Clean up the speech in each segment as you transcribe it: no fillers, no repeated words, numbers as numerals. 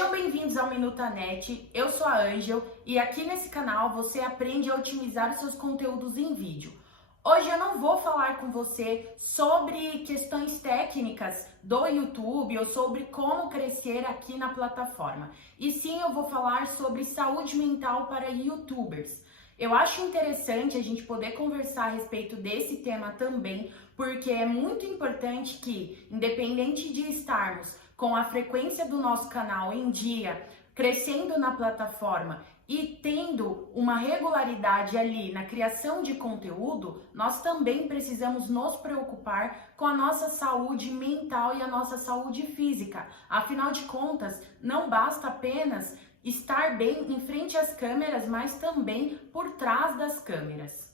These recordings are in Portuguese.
Sejam bem-vindos ao Minutanet, eu sou a Ângel e aqui nesse canal você aprende a otimizar os seus conteúdos em vídeo. Hoje eu não vou falar com você sobre questões técnicas do YouTube ou sobre como crescer aqui na plataforma. E sim, eu vou falar sobre saúde mental para YouTubers. Eu acho interessante a gente poder conversar a respeito desse tema também, porque é muito importante que, independente de estarmos com a frequência do nosso canal em dia, crescendo na plataforma e tendo uma regularidade ali na criação de conteúdo, nós também precisamos nos preocupar com a nossa saúde mental e a nossa saúde física. Afinal de contas, não basta apenas estar bem em frente às câmeras, mas também por trás das câmeras.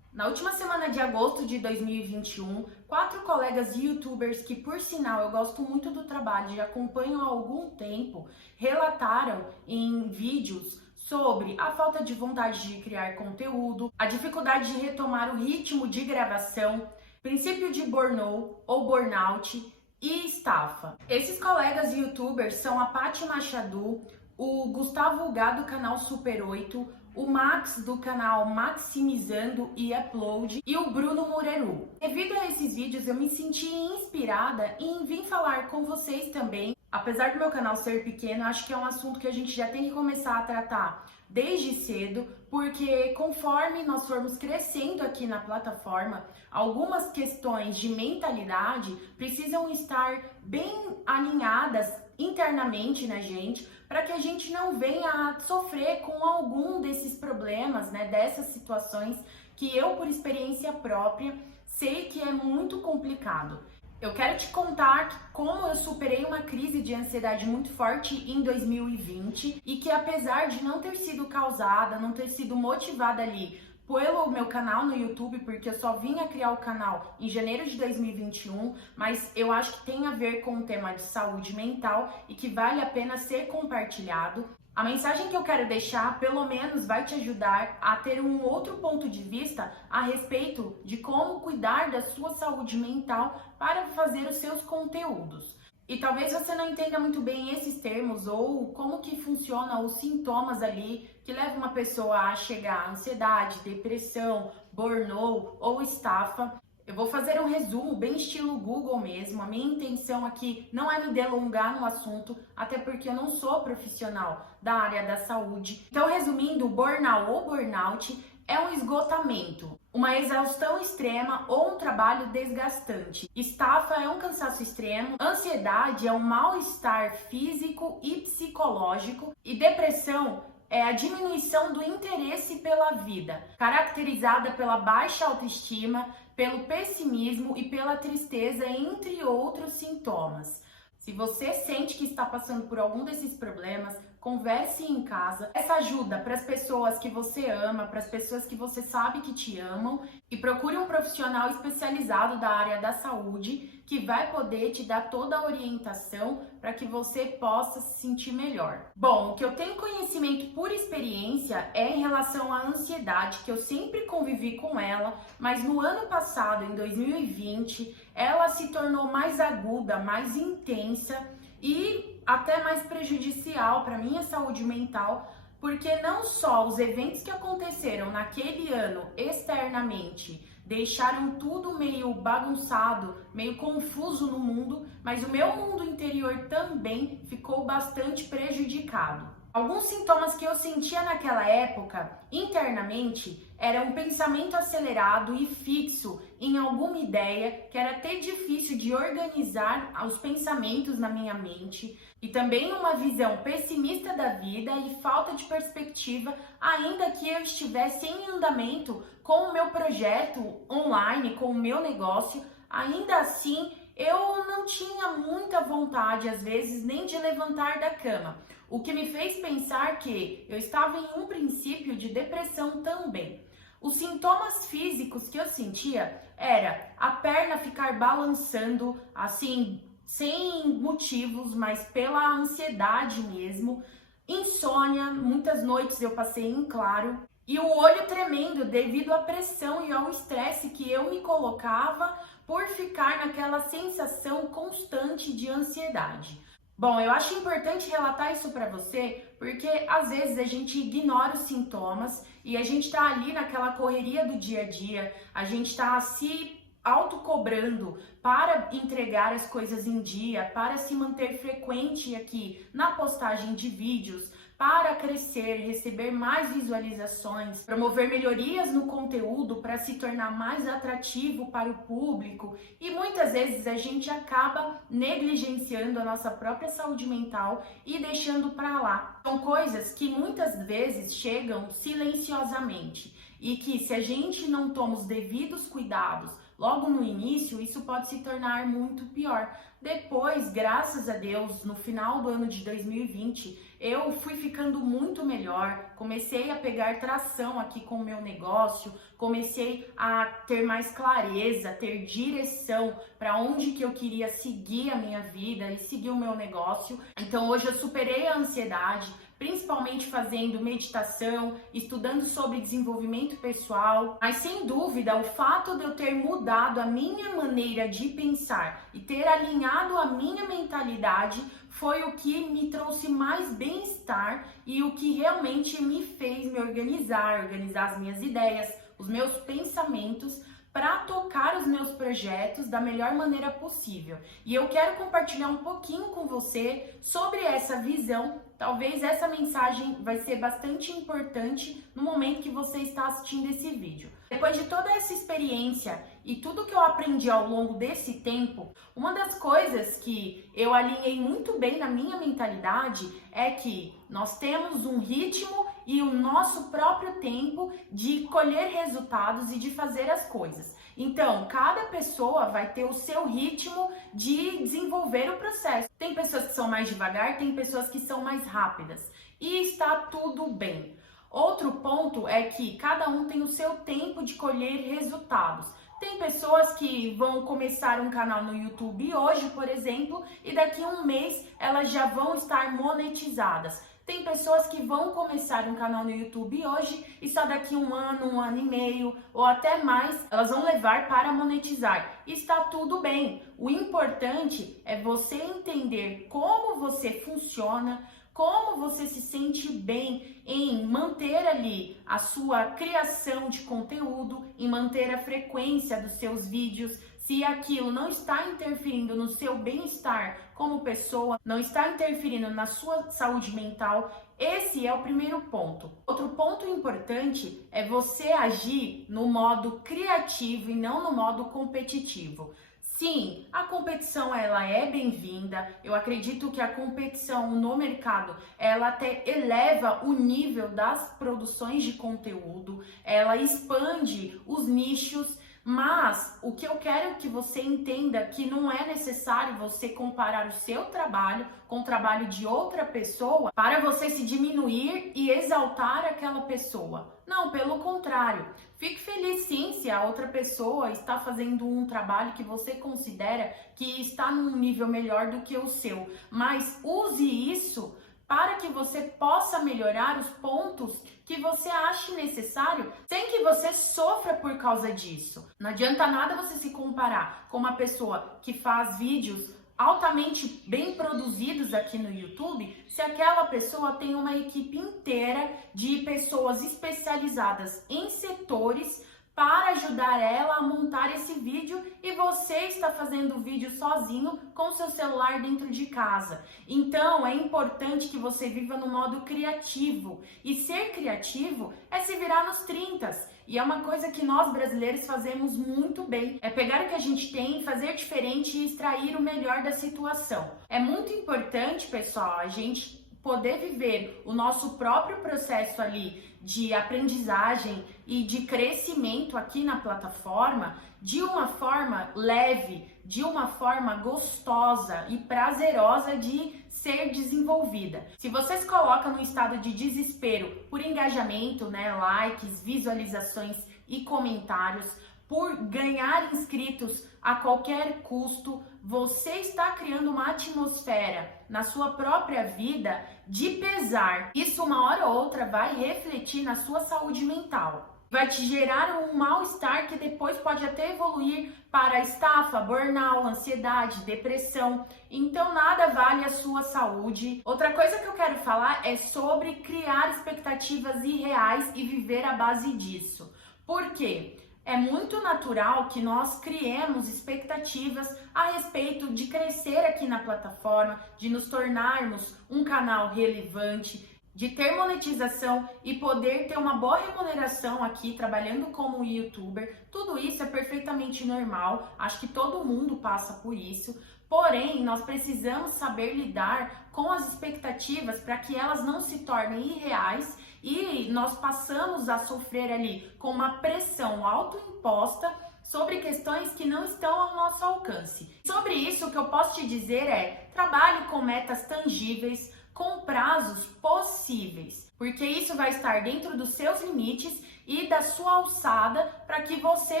Na última semana de agosto de 2021, 4 colegas youtubers que, por sinal, eu gosto muito do trabalho e acompanho há algum tempo, relataram em vídeos sobre a falta de vontade de criar conteúdo, a dificuldade de retomar o ritmo de gravação, princípio de burnout ou burnout e estafa. Esses colegas youtubers são a Paty Machado, o Gustavo Gá do canal Super 8, o Max do canal Maximizando e Upload e o Bruno Mureru. Devido a esses vídeos eu me senti inspirada em vir falar com vocês também. Apesar do meu canal ser pequeno, acho que é um assunto que a gente já tem que começar a tratar desde cedo, porque conforme nós formos crescendo aqui na plataforma, algumas questões de mentalidade precisam estar bem alinhadas internamente na gente, para que a gente não venha a sofrer com algum desses problemas, né, dessas situações que eu, por experiência própria, sei que é muito complicado. Eu quero te contar como eu superei uma crise de ansiedade muito forte em 2020 e que, apesar de não ter sido causada, não ter sido motivada ali pelo meu canal no YouTube, porque eu só vim a criar o canal em janeiro de 2021, mas eu acho que tem a ver com o tema de saúde mental e que vale a pena ser compartilhado. A mensagem que eu quero deixar, pelo menos, vai te ajudar a ter um outro ponto de vista a respeito de como cuidar da sua saúde mental para fazer os seus conteúdos. E talvez você não entenda muito bem esses termos ou como que funcionam os sintomas ali que levam uma pessoa a chegar a ansiedade, depressão, burnout ou estafa. Eu vou fazer um resumo bem estilo Google mesmo. A minha intenção aqui não é me delongar no assunto, até porque eu não sou profissional da área da saúde. Então, resumindo, burnout ou burnout é um esgotamento, uma exaustão extrema ou um trabalho desgastante. Estafa é um cansaço extremo, ansiedade é um mal-estar físico e psicológico e depressão é a diminuição do interesse pela vida, caracterizada pela baixa autoestima, pelo pessimismo e pela tristeza, entre outros sintomas. Se você sente que está passando por algum desses problemas, converse em casa. Peça ajuda para as pessoas que você ama, para as pessoas que você sabe que te amam e procure um profissional especializado da área da saúde que vai poder te dar toda a orientação para que você possa se sentir melhor. Bom, o que eu tenho conhecimento por experiência é em relação à ansiedade, que eu sempre convivi com ela, mas no ano passado, em 2020, ela se tornou mais aguda, mais intensa e até mais prejudicial para minha saúde mental, porque não só os eventos que aconteceram naquele ano externamente deixaram tudo meio bagunçado, meio confuso no mundo, mas o meu mundo interior também ficou bastante prejudicado. Alguns sintomas que eu sentia naquela época, internamente, era um pensamento acelerado e fixo em alguma ideia, que era até difícil de organizar os pensamentos na minha mente, e também uma visão pessimista da vida e falta de perspectiva, ainda que eu estivesse em andamento com o meu projeto online, com o meu negócio, ainda assim eu não tinha muita vontade, às vezes, nem de levantar da cama, o que me fez pensar que eu estava em um princípio de depressão também. Os sintomas físicos que eu sentia era a perna ficar balançando, assim, sem motivos, mas pela ansiedade mesmo, insônia, muitas noites eu passei em claro, e o olho tremendo devido à pressão e ao estresse que eu me colocava por ficar naquela sensação constante de ansiedade. Bom, eu acho importante relatar isso para você, porque às vezes a gente ignora os sintomas e a gente tá ali naquela correria do dia a dia, a gente tá se autocobrando para entregar as coisas em dia, para se manter frequente aqui na postagem de vídeos, para crescer, receber mais visualizações, promover melhorias no conteúdo para se tornar mais atrativo para o público, e muitas vezes a gente acaba negligenciando a nossa própria saúde mental e deixando para lá. São coisas que muitas vezes chegam silenciosamente e que, se a gente não toma os devidos cuidados logo no início, isso pode se tornar muito pior. Depois, graças a Deus, no final do ano de 2020, eu fui ficando muito melhor, comecei a pegar tração aqui com o meu negócio, comecei a ter mais clareza, ter direção para onde que eu queria seguir a minha vida e seguir o meu negócio. Então hoje eu superei a ansiedade, principalmente fazendo meditação, estudando sobre desenvolvimento pessoal. Mas sem dúvida, o fato de eu ter mudado a minha maneira de pensar e ter alinhado a minha mentalidade foi o que me trouxe mais bem-estar e o que realmente me fez me organizar as minhas ideias, os meus pensamentos, para tocar os meus projetos da melhor maneira possível. E eu quero compartilhar um pouquinho com você sobre essa visão. Talvez essa mensagem vai ser bastante importante no momento que você está assistindo esse vídeo. Depois de toda essa experiência e tudo que eu aprendi ao longo desse tempo, uma das coisas que eu alinhei muito bem na minha mentalidade é que nós temos um ritmo e o nosso próprio tempo de colher resultados e de fazer as coisas. Então, cada pessoa vai ter o seu ritmo de desenvolver o processo. Tem pessoas que são mais devagar, tem pessoas que são mais rápidas. E está tudo bem. Outro ponto é que cada um tem o seu tempo de colher resultados. Tem pessoas que vão começar um canal no YouTube hoje, por exemplo, e daqui a um mês elas já vão estar monetizadas. Tem pessoas que vão começar um canal no YouTube hoje e só daqui um ano e meio ou até mais elas vão levar para monetizar. Está tudo bem. O importante é você entender como você funciona, como você se sente bem em manter ali a sua criação de conteúdo, em manter a frequência dos seus vídeos. Se aquilo não está interferindo no seu bem-estar como pessoa, não está interferindo na sua saúde mental, esse é o primeiro ponto. Outro ponto importante é você agir no modo criativo e não no modo competitivo. Sim, a competição ela é bem-vinda. Eu acredito que a competição no mercado ela até eleva o nível das produções de conteúdo, ela expande os nichos. Mas o que eu quero que você entenda é que não é necessário você comparar o seu trabalho com o trabalho de outra pessoa para você se diminuir e exaltar aquela pessoa. Não, pelo contrário. Fique feliz sim se a outra pessoa está fazendo um trabalho que você considera que está num nível melhor do que o seu. Mas use isso para que você possa melhorar os pontos que você ache necessário, sem que você sofra por causa disso. Não adianta nada você se comparar com uma pessoa que faz vídeos altamente bem produzidos aqui no YouTube, se aquela pessoa tem uma equipe inteira de pessoas especializadas em setores para ajudar ela a montar esse vídeo e você está fazendo o vídeo sozinho com seu celular dentro de casa. Então é importante que você viva no modo criativo, e ser criativo é se virar nos 30. E é uma coisa que nós brasileiros fazemos muito bem, é pegar o que a gente tem, fazer diferente e extrair o melhor da situação. É muito importante, pessoal, a gente poder viver o nosso próprio processo ali de aprendizagem e de crescimento aqui na plataforma de uma forma leve, de uma forma gostosa e prazerosa de ser desenvolvida. Se você se coloca no estado de desespero por engajamento, likes, visualizações e comentários, por ganhar inscritos a qualquer custo, você está criando uma atmosfera na sua própria vida de pesar. Isso uma hora ou outra vai refletir na sua saúde mental. Vai te gerar um mal-estar que depois pode até evoluir para estafa, burnout, ansiedade, depressão. Então nada vale a sua saúde. Outra coisa que eu quero falar é sobre criar expectativas irreais e viver à base disso. Por quê? É muito natural que nós criemos expectativas a respeito de crescer aqui na plataforma, de nos tornarmos um canal relevante, de ter monetização e poder ter uma boa remuneração aqui trabalhando como youtuber. Tudo isso é perfeitamente normal, acho que todo mundo passa por isso. Porém, nós precisamos saber lidar com as expectativas para que elas não se tornem irreais e nós passamos a sofrer ali com uma pressão autoimposta sobre questões que não estão ao nosso alcance. Sobre isso, o que eu posso te dizer é: trabalhe com metas tangíveis, com prazos possíveis, porque isso vai estar dentro dos seus limites e da sua alçada para que você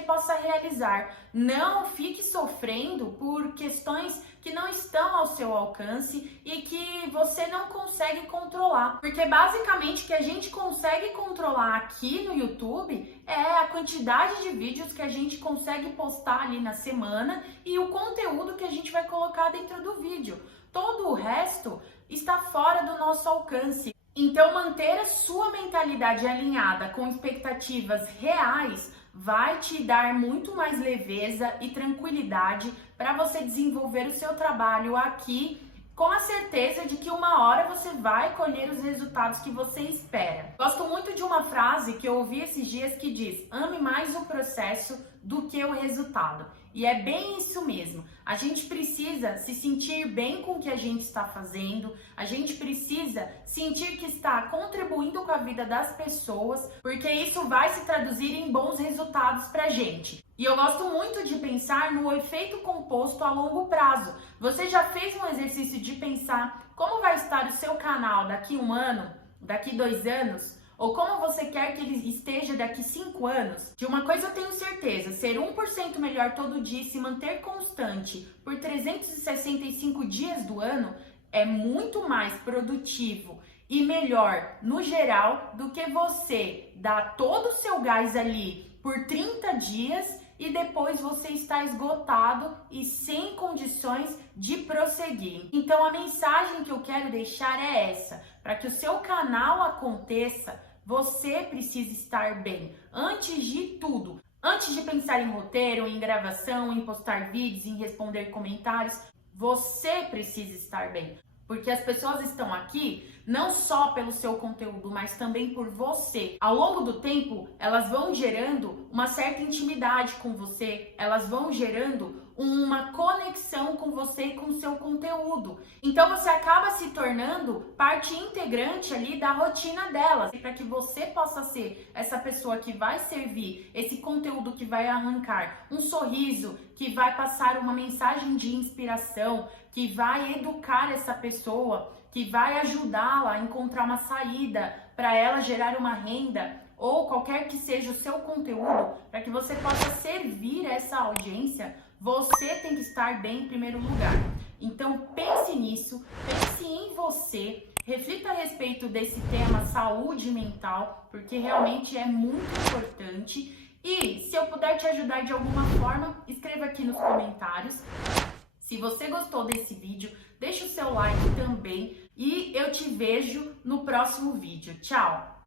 possa realizar. Não fique sofrendo por questões que não estão ao seu alcance e que você não consegue controlar, porque basicamente o que a gente consegue controlar aqui no YouTube é a quantidade de vídeos que a gente consegue postar ali na semana e o conteúdo que a gente vai colocar dentro do vídeo. Todo o resto está fora do nosso alcance. Então, manter a sua mentalidade alinhada com expectativas reais vai te dar muito mais leveza e tranquilidade para você desenvolver o seu trabalho aqui, com a certeza de que uma hora você vai colher os resultados que você espera. Gosto muito de uma frase que eu ouvi esses dias que diz: ame mais o processo do que o resultado. E é bem isso mesmo. A gente precisa se sentir bem com o que a gente está fazendo, a gente precisa sentir que está contribuindo com a vida das pessoas, porque isso vai se traduzir em bons resultados pra gente. E eu gosto muito de pensar no efeito composto a longo prazo. Você já fez um exercício de pensar como vai estar o seu canal daqui 1 ano, daqui 2 anos? Ou como você quer que ele esteja daqui 5 anos? De uma coisa eu tenho certeza: ser 1% melhor todo dia e se manter constante por 365 dias do ano é muito mais produtivo e melhor no geral do que você dar todo o seu gás ali por 30 dias e depois você está esgotado e sem condições de prosseguir. Então a mensagem que eu quero deixar é essa: para que o seu canal aconteça, você precisa estar bem, antes de tudo. Antes de pensar em roteiro, em gravação, em postar vídeos, em responder comentários, você precisa estar bem. Porque as pessoas estão aqui não só pelo seu conteúdo, mas também por você. Ao longo do tempo, elas vão gerando uma certa intimidade com você, elas vão gerando uma conexão com você e com o seu conteúdo. Então você acaba se tornando parte integrante ali da rotina delas, para que você possa ser essa pessoa que vai servir esse conteúdo, que vai arrancar um sorriso, que vai passar uma mensagem de inspiração, que vai educar essa pessoa, que vai ajudá-la a encontrar uma saída para ela gerar uma renda, ou qualquer que seja o seu conteúdo, para que você possa servir essa audiência. Você tem que estar bem em primeiro lugar. Então pense nisso, pense em você, reflita a respeito desse tema saúde mental, porque realmente é muito importante. E se eu puder te ajudar de alguma forma, escreva aqui nos comentários. Se você gostou desse vídeo, deixa o seu like também e eu te vejo no próximo vídeo. Tchau!